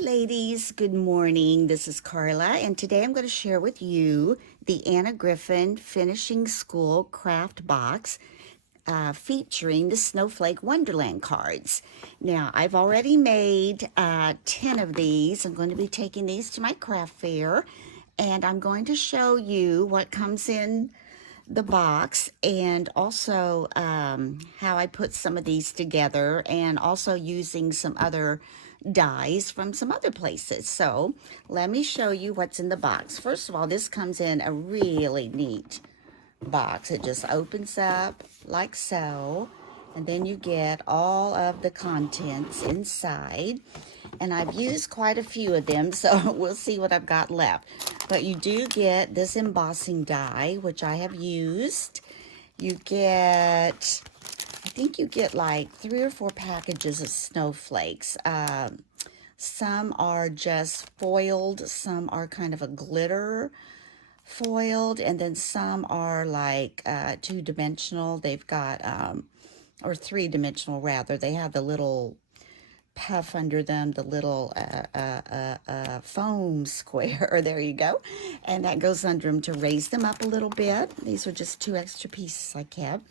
Ladies, good morning. This is Carla, and today I'm going to share with you the Anna Griffin Finishing School Craft Box featuring the Snowflake Wonderland cards. Now, I've already made 10 of these. I'm going to be taking these to my craft fair, and I'm going to show you what comes in the box and also how I put some of these together and also using some other dies from some other places. So let me show you what's in the box. First of all, this comes in a really neat box. It just opens up like so, and then you get all of the contents inside. And I've used quite a few of them, so we'll see what I've got left. But you do get this embossing die, which I have used. You get, I think you get like 3 or 4 packages of snowflakes. Some are just foiled, some are kind of a glitter foiled, and then some are like 2-dimensional. They've got, or 3-dimensional rather. They have the little puff under them, the little foam square. There you go. And that goes under them to raise them up a little bit. These are just 2 extra pieces I kept.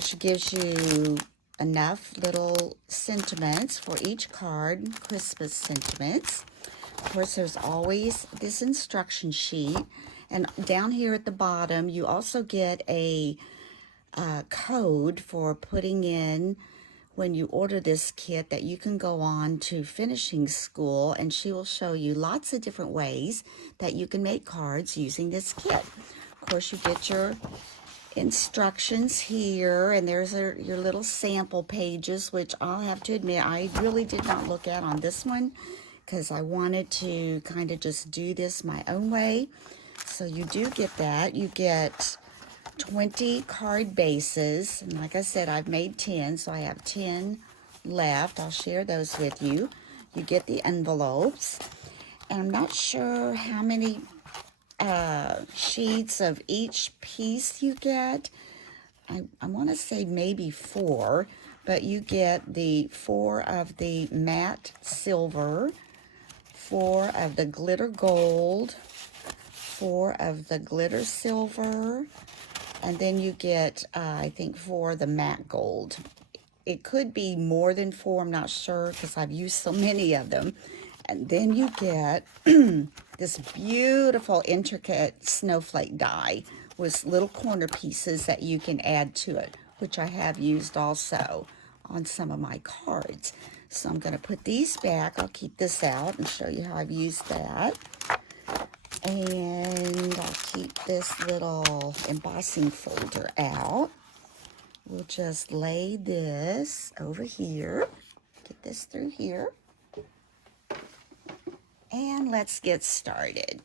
She gives you enough little sentiments for each card, Christmas sentiments. Of course, there's always this instruction sheet. And down here at the bottom, you also get a code for putting in when you order this kit that you can go on to finishing school, and she will show you lots of different ways that you can make cards using this kit. Of course, you get your instructions here, and there's your little sample pages, which I'll have to admit I really did not look at on this one because I wanted to kind of just do this my own way. So you do get that. You get 20 card bases, and like I said, I've made 10, so I have 10 left. I'll share those with you. You get the envelopes, and I'm not sure how many sheets of each piece you get. I want to say maybe 4, but you get the 4 of the matte silver, 4 of the glitter gold, 4 of the glitter silver, and then you get, I think, 4 of the matte gold. It could be more than 4, I'm not sure, because I've used so many of them. And then you get this beautiful, intricate snowflake die with little corner pieces that you can add to it, which I have used also on some of my cards. So I'm going to put these back. I'll keep this out and show you how I've used that. And I'll keep this little embossing folder out. We'll just lay this over here. Get this through here. And let's get started.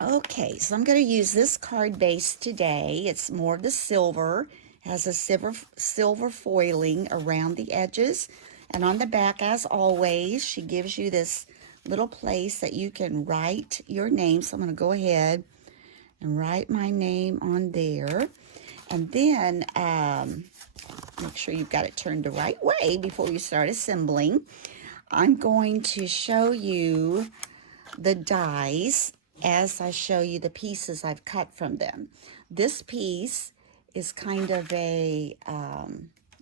Okay, so I'm going to use this card base today. It's more of the silver. Has a silver foiling around the edges. And on the back, as always, she gives you this little place that you can write your name. So I'm going to go ahead and write my name on there. And then make sure you've got it turned the right way before you start assembling. I'm going to show you the dies as I show you the pieces I've cut from them. This piece is kind of a,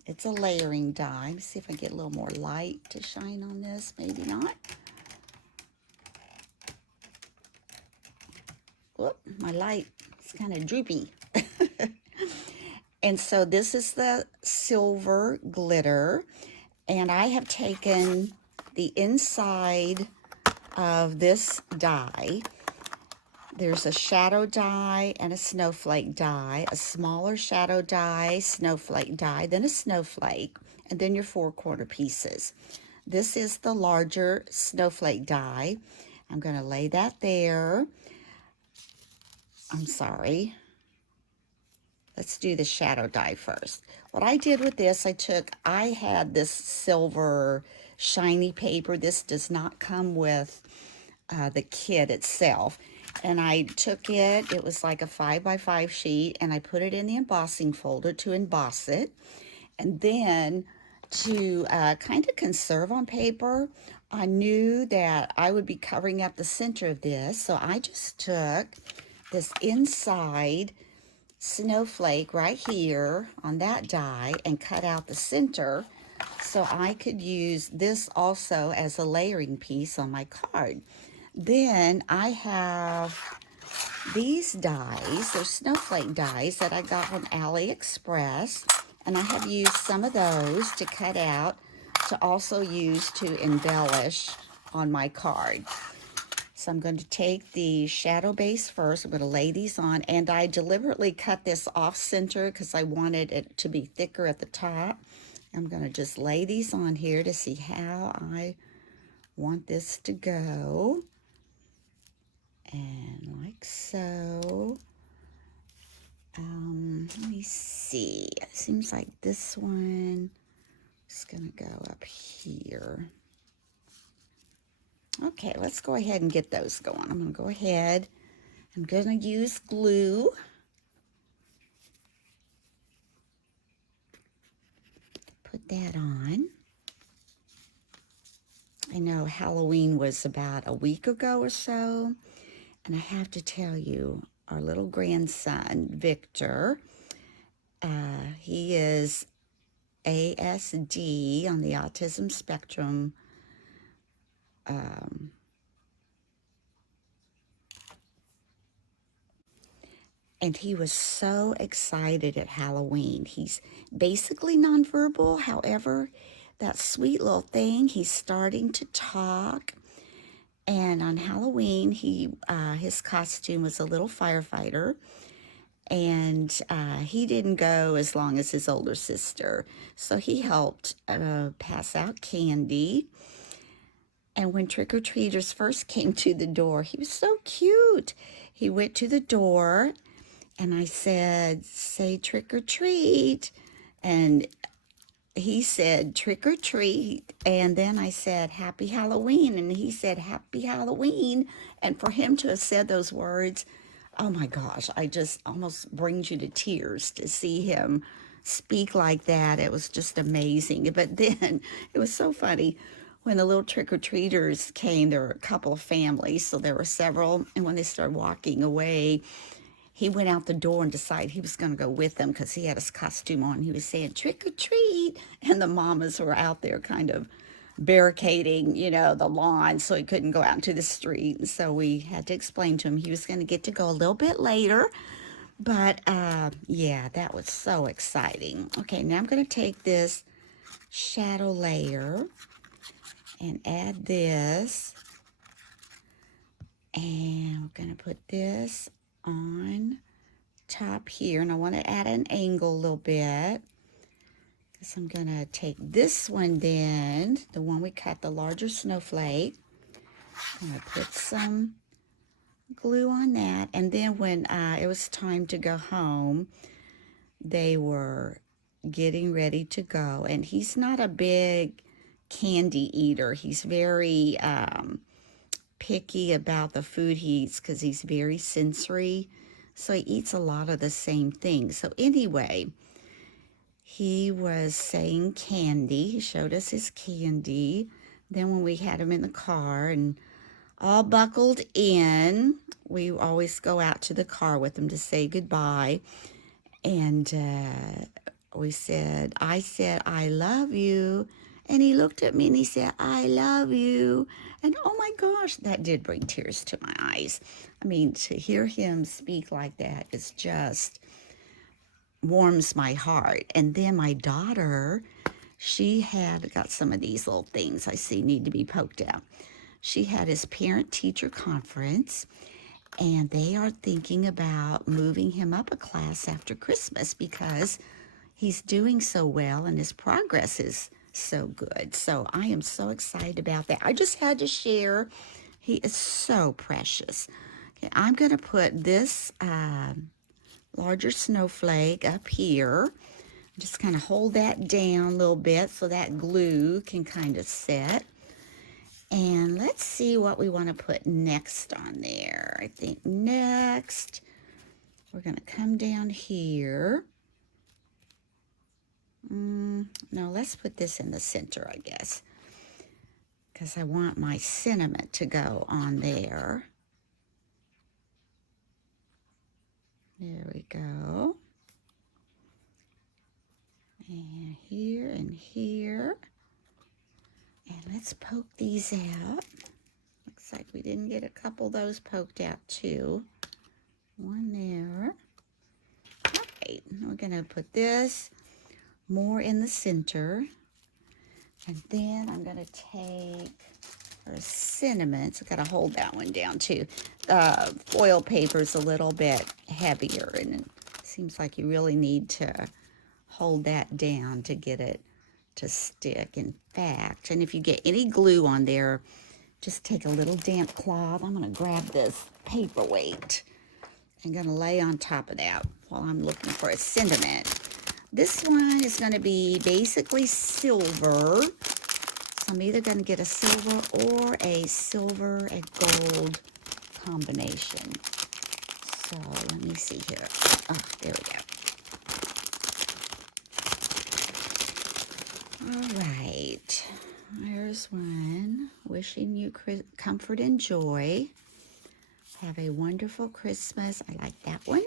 it's a layering die. Let me see if I get a little more light to shine on this. Maybe not. Whoop, my light is kind of droopy. And so this is the silver glitter, and I have taken the inside of this die. There's a shadow die and a snowflake die, a smaller shadow die, snowflake die, then a snowflake, and then your 4 corner pieces. This is the larger snowflake die. I'm going to lay that there. I'm sorry. Let's do the shadow die first. What I did with this, I had this silver shiny paper. This does not come with the kit itself. And I took it was like a 5x5 sheet, and I put it in the embossing folder to emboss it. And then to kind of conserve on paper, I knew that I would be covering up the center of this, so I just took this inside snowflake right here on that die and cut out the center so I could use this also as a layering piece on my card. Then I have these dies. They're snowflake dies that I got from AliExpress, and I have used some of those to cut out to also use to embellish on my card. So I'm going to take the shadow base first. I'm going to lay these on, and I deliberately cut this off center because I wanted it to be thicker at the top. I'm going to just lay these on here to see how I want this to go. And like so. Let me see. It seems like this one is going to go up here. Okay, let's go ahead and get those going. I'm going to go ahead. I'm going to use glue. Put that on. I know Halloween was about a week ago or so, and I have to tell you, our little grandson, Victor, he is ASD on the autism spectrum. And he was so excited at Halloween. He's basically nonverbal. However, that sweet little thing, he's starting to talk. And on Halloween, his costume was a little firefighter. And he didn't go as long as his older sister. So he helped pass out candy. And when trick-or-treaters first came to the door, he was so cute. He went to the door, and I said, say trick or treat. And he said, trick or treat. And then I said, happy Halloween. And he said, happy Halloween. And for him to have said those words, oh my gosh, I just almost brings you to tears to see him speak like that. It was just amazing. But then it was so funny. When the little trick-or-treaters came, there were a couple of families, so there were several. And when they started walking away, he went out the door and decided he was going to go with them because he had his costume on. He was saying, trick or treat. And the mamas were out there kind of barricading, the lawn so he couldn't go out into the street. And so we had to explain to him he was going to get to go a little bit later. But yeah, that was so exciting. Okay, now I'm going to take this shadow layer and add this. And we're going to put this on top here, and I want to add an angle a little bit because I'm going to take this one then, the one we cut, the larger snowflake. I'm going to put some glue on that, and then when it was time to go home, they were getting ready to go, and he's not a big candy eater. He's very picky about the food he eats because he's very sensory, so he eats a lot of the same things. So anyway, he was saying candy. He showed us his candy. Then when we had him in the car and all buckled in, we always go out to the car with him to say goodbye. And I said, I love you. And he looked at me and he said, I love you. And oh my gosh, that did bring tears to my eyes. I mean, to hear him speak like that is just warms my heart. And then my daughter, she had got some of these little things I see need to be poked out. She had his parent-teacher conference, and they are thinking about moving him up a class after Christmas because he's doing so well and his progress is so good. So I am so excited about that. I just had to share. He is so precious. Okay, I'm going to put this larger snowflake up here. Just kind of hold that down a little bit so that glue can kind of set. And let's see what we want to put next on there. I think next we're going to come down here. No, let's put this in the center, I guess, because I want my sentiment to go on there. There we go. And here and here. And let's poke these out. Looks like we didn't get a couple of those poked out too. One there. All right, we're gonna put this more in the center. And then I'm gonna take our cinnamon. So I gotta hold that one down too. Foil paper's a little bit heavier, and it seems like you really need to hold that down to get it to stick. In fact, and if you get any glue on there, just take a little damp cloth. I'm gonna grab this paperweight. I'm gonna lay on top of that while I'm looking for a sentiment. This one is gonna be basically silver. So I'm either gonna get a silver or a silver and gold combination. So let me see here. Oh, there we go. All right, there's one. Wishing you comfort and joy. Have a wonderful Christmas. I like that one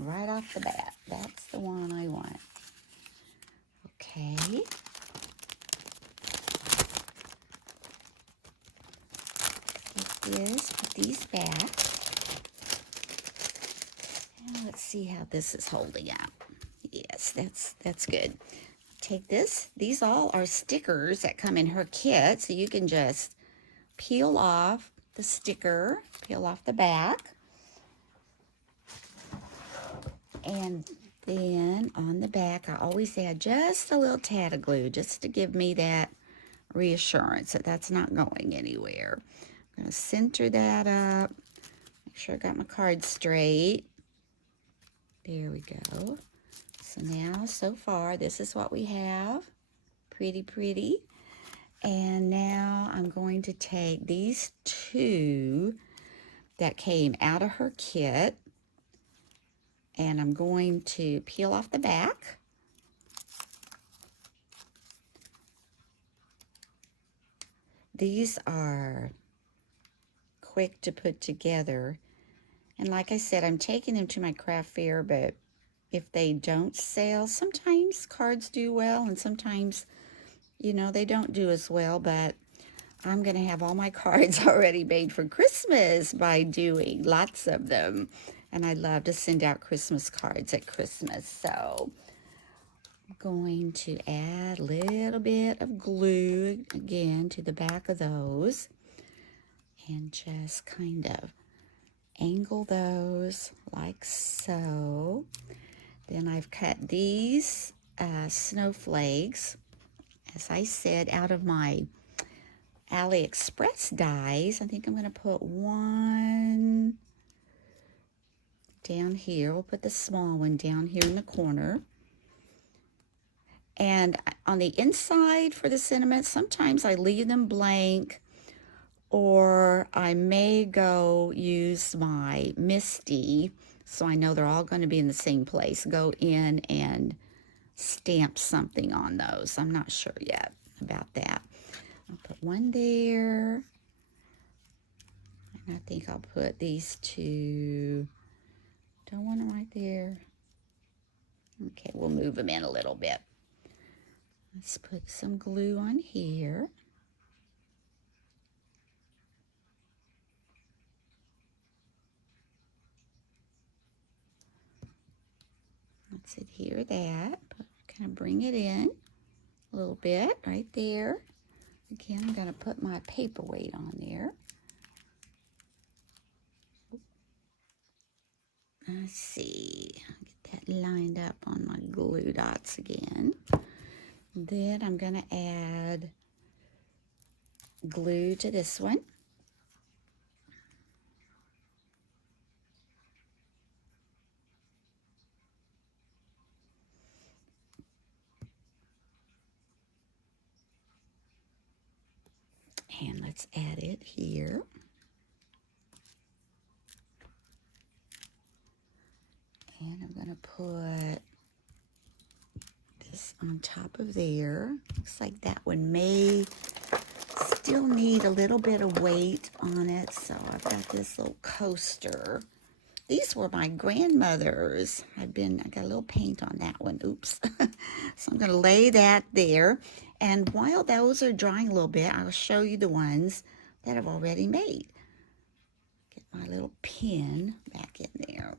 right off the bat. That's the one I want. Okay. Take this, put these back. And let's see how this is holding up. Yes, that's good. Take this. These all are stickers that come in her kit, so you can just peel off the sticker, peel off the back, and then on the back I always add just a little tad of glue just to give me that reassurance that that's not going anywhere. I'm going to center that up, make sure I got my card straight. There we go. So now, so far, this is what we have. Pretty, pretty. And now I'm going to take these two that came out of her kit, and I'm going to peel off the back. These are quick to put together. And like I said, I'm taking them to my craft fair, but if they don't sell, sometimes cards do well, and sometimes, you know, they don't do as well, but I'm going to have all my cards already made for Christmas by doing lots of them. And I love to send out Christmas cards at Christmas. So I'm going to add a little bit of glue again to the back of those and just kind of angle those like so. Then I've cut these snowflakes, as I said, out of my AliExpress dies. I think I'm going to put one down here. We'll put the small one down here in the corner. And on the inside for the sentiments, sometimes I leave them blank, or I may go use my Misty, so I know they're all going to be in the same place. Go in and stamp something on those. I'm not sure yet about that. I'll put one there. And I think I'll put these two. Don't want them right there. Okay, we'll move them in a little bit. Let's put some glue on here. Let's adhere that. Kind of bring it in a little bit right there. Again, I'm going to put my paperweight on there. Let's see. Get that lined up on my glue dots again. Then I'm going to add glue to this one. And let's add it here. And I'm going to put this on top of there. Looks like that one may still need a little bit of weight on it, so I've got this little coaster. These were my grandmother's. I got a little paint on that one. Oops. So I'm going to lay that there. And while those are drying a little bit, I'll show you the ones that I've already made. Get my little pin back in there.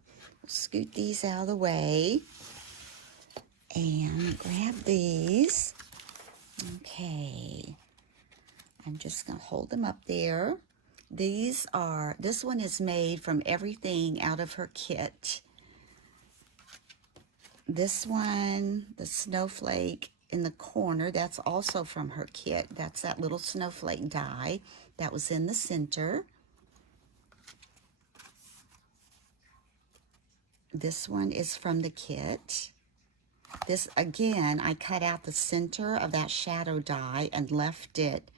Scoot these out of the way. And grab these. Okay. I'm just going to hold them up there. This one is made from everything out of her kit. This one, the snowflake in the corner, that's also from her kit. That's that little snowflake die that was in the center. This one is from the kit. This, again, I cut out the center of that shadow die and left it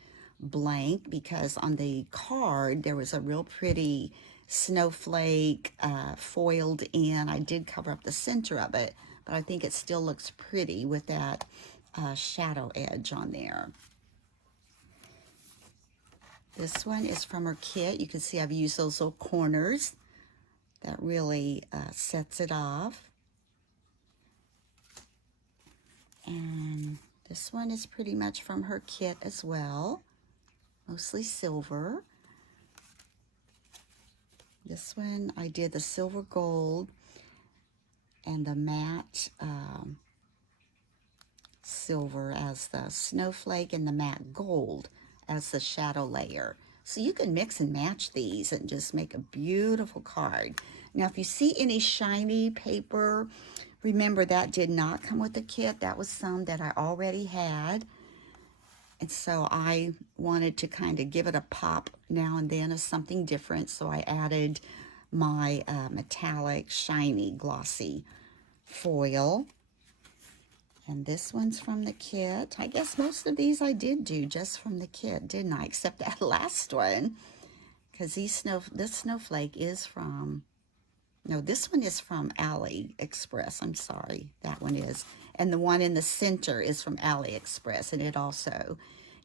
blank because on the card there was a real pretty snowflake foiled in. I did cover up the center of it, but I think it still looks pretty with that shadow edge on there. This one is from her kit. You can see I've used those little corners. That really sets it off. And this one is pretty much from her kit as well. Mostly silver. This one I did the silver gold and the matte silver as the snowflake and the matte gold as the shadow layer. So you can mix and match these and just make a beautiful card. Now if you see any shiny paper, remember that did not come with the kit. That was some that I already had. And so I wanted to kind of give it a pop now and then of something different. So I added my metallic, shiny, glossy foil. And this one's from the kit. I guess most of these I did do just from the kit, didn't I? Except that last one. Because this snowflake is from... No, this one is from AliExpress. I'm sorry, that one is. And the one in the center is from AliExpress, and it also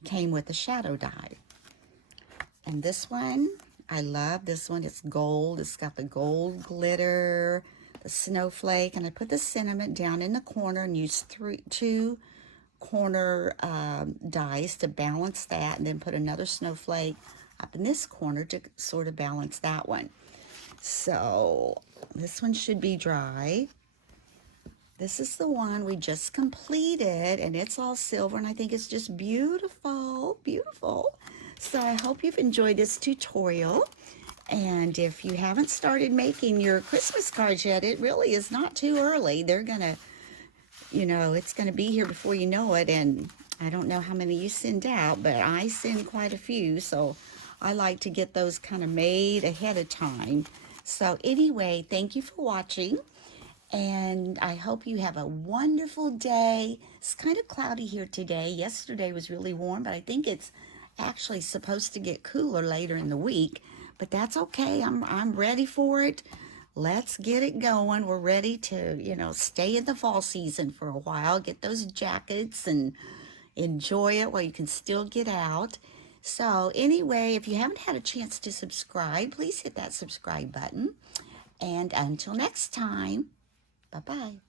came with a shadow die. And this one, I love this one. It's gold. It's got the gold glitter, the snowflake, and I put the sentiment down in the corner and used two corner dies to balance that, and then put another snowflake up in this corner to sort of balance that one. So this one should be dry. This is the one we just completed, and it's all silver, and I think it's just beautiful, beautiful. So I hope you've enjoyed this tutorial. And if you haven't started making your Christmas cards yet, it really is not too early. They're gonna, it's gonna be here before you know it. And I don't know how many you send out, but I send quite a few. So I like to get those kind of made ahead of time. So anyway, thank you for watching, and I hope you have a wonderful day. It's kind of cloudy here today. Yesterday was really warm, but I think it's actually supposed to get cooler later in the week, but that's okay. I'm ready for it. Let's get it going. We're ready to, stay in the fall season for a while, get those jackets and enjoy it while you can still get out. So anyway, if you haven't had a chance to subscribe, please hit that subscribe button. And until next time, bye-bye.